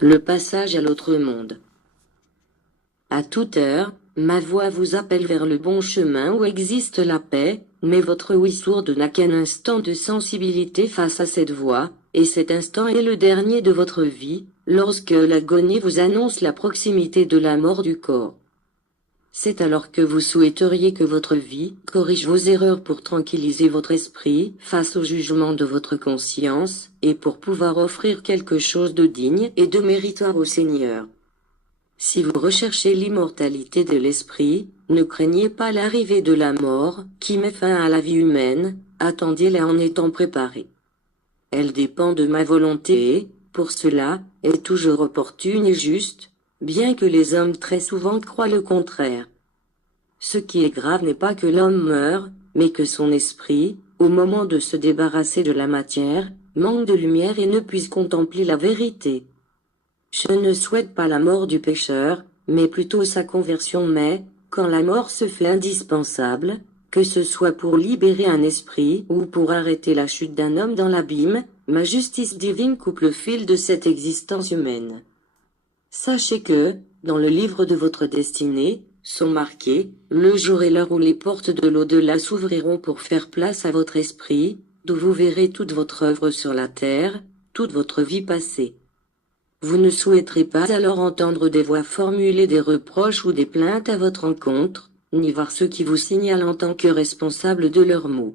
Le passage à l'autre monde. À toute heure, ma voix vous appelle vers le bon chemin où existe la paix, mais votre ouïe sourde n'a qu'un instant de sensibilité face à cette voix, et cet instant est le dernier de votre vie, lorsque l'agonie vous annonce la proximité de la mort du corps. C'est alors que vous souhaiteriez que votre vie corrige vos erreurs pour tranquilliser votre esprit face au jugement de votre conscience, et pour pouvoir offrir quelque chose de digne et de méritoire au Seigneur. Si vous recherchez l'immortalité de l'esprit, ne craignez pas l'arrivée de la mort, qui met fin à la vie humaine, attendez-la en étant préparé. Elle dépend de ma volonté et, pour cela, est toujours opportune et juste, bien que les hommes très souvent croient le contraire. Ce qui est grave n'est pas que l'homme meure, mais que son esprit, au moment de se débarrasser de la matière, manque de lumière et ne puisse contempler la vérité. Je ne souhaite pas la mort du pécheur, mais plutôt sa conversion, mais, quand la mort se fait indispensable, que ce soit pour libérer un esprit ou pour arrêter la chute d'un homme dans l'abîme, ma justice divine coupe le fil de cette existence humaine. Sachez que, dans le livre de votre destinée, sont marqués le jour et l'heure où les portes de l'au-delà s'ouvriront pour faire place à votre esprit, d'où vous verrez toute votre œuvre sur la terre, toute votre vie passée. Vous ne souhaiterez pas alors entendre des voix formuler des reproches ou des plaintes à votre encontre, ni voir ceux qui vous signalent en tant que responsables de leurs maux.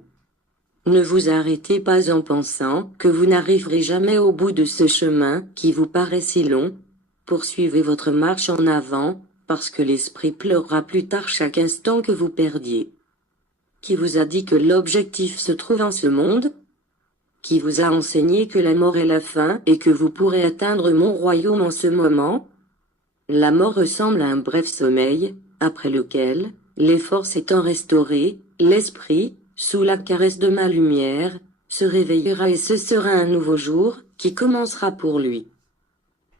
Ne vous arrêtez pas en pensant que vous n'arriverez jamais au bout de ce chemin qui vous paraît si long. Poursuivez votre marche en avant, parce que l'esprit pleurera plus tard chaque instant que vous perdiez. Qui vous a dit que l'objectif se trouve en ce monde ? Qui vous a enseigné que la mort est la fin et que vous pourrez atteindre mon royaume en ce moment? La mort ressemble à un bref sommeil, après lequel, les forces étant restaurées, l'esprit, sous la caresse de ma lumière, se réveillera et ce sera un nouveau jour, qui commencera pour lui.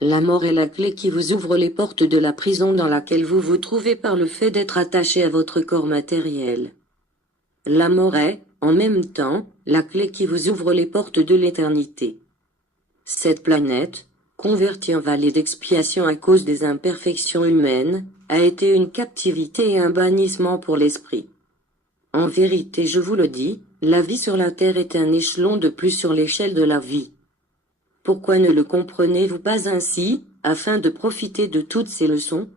La mort est la clé qui vous ouvre les portes de la prison dans laquelle vous vous trouvez par le fait d'être attaché à votre corps matériel. La mort est, en même temps, la clé qui vous ouvre les portes de l'éternité. Cette planète, convertie en vallée d'expiation à cause des imperfections humaines, a été une captivité et un bannissement pour l'esprit. En vérité, je vous le dis, la vie sur la terre est un échelon de plus sur l'échelle de la vie. Pourquoi ne le comprenez-vous pas ainsi, afin de profiter de toutes ces leçons ?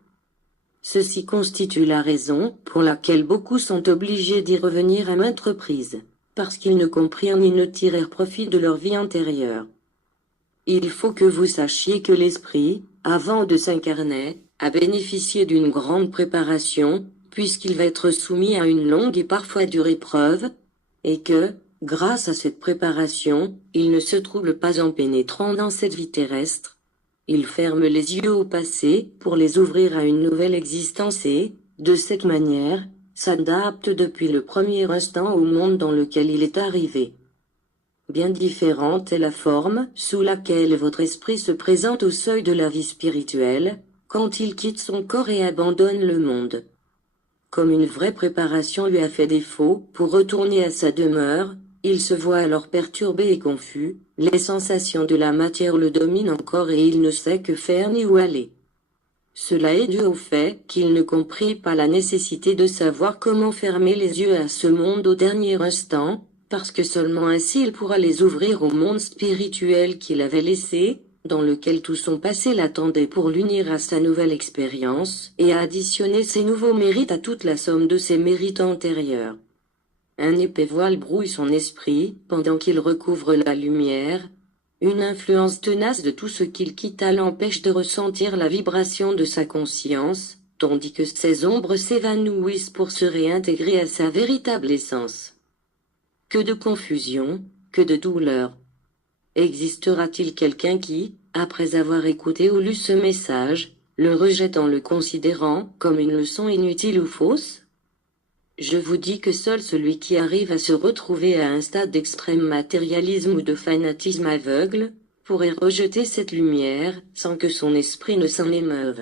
Ceci constitue la raison pour laquelle beaucoup sont obligés d'y revenir à maintes reprises, parce qu'ils ne comprirent ni ne tirèrent profit de leur vie antérieure. Il faut que vous sachiez que l'esprit, avant de s'incarner, a bénéficié d'une grande préparation, puisqu'il va être soumis à une longue et parfois dure épreuve, et que, grâce à cette préparation, il ne se trouble pas en pénétrant dans cette vie terrestre. Il ferme les yeux au passé pour les ouvrir à une nouvelle existence et, de cette manière, s'adapte depuis le premier instant au monde dans lequel il est arrivé. Bien différente est la forme sous laquelle votre esprit se présente au seuil de la vie spirituelle, quand il quitte son corps et abandonne le monde. Comme une vraie préparation lui a fait défaut pour retourner à sa demeure, il se voit alors perturbé et confus, les sensations de la matière le dominent encore et il ne sait que faire ni où aller. Cela est dû au fait qu'il ne comprit pas la nécessité de savoir comment fermer les yeux à ce monde au dernier instant, parce que seulement ainsi il pourra les ouvrir au monde spirituel qu'il avait laissé, dans lequel tout son passé l'attendait pour l'unir à sa nouvelle expérience, et à additionner ses nouveaux mérites à toute la somme de ses mérites antérieurs. Un épais voile brouille son esprit, pendant qu'il recouvre la lumière. Une influence tenace de tout ce qu'il quitta l'empêche de ressentir la vibration de sa conscience, tandis que ses ombres s'évanouissent pour se réintégrer à sa véritable essence. Que de confusion, que de douleur. Existera-t-il quelqu'un qui, après avoir écouté ou lu ce message, le rejette en le considérant comme une leçon inutile ou fausse? Je vous dis que seul celui qui arrive à se retrouver à un stade d'extrême matérialisme ou de fanatisme aveugle, pourrait rejeter cette lumière, sans que son esprit ne s'en émeuve.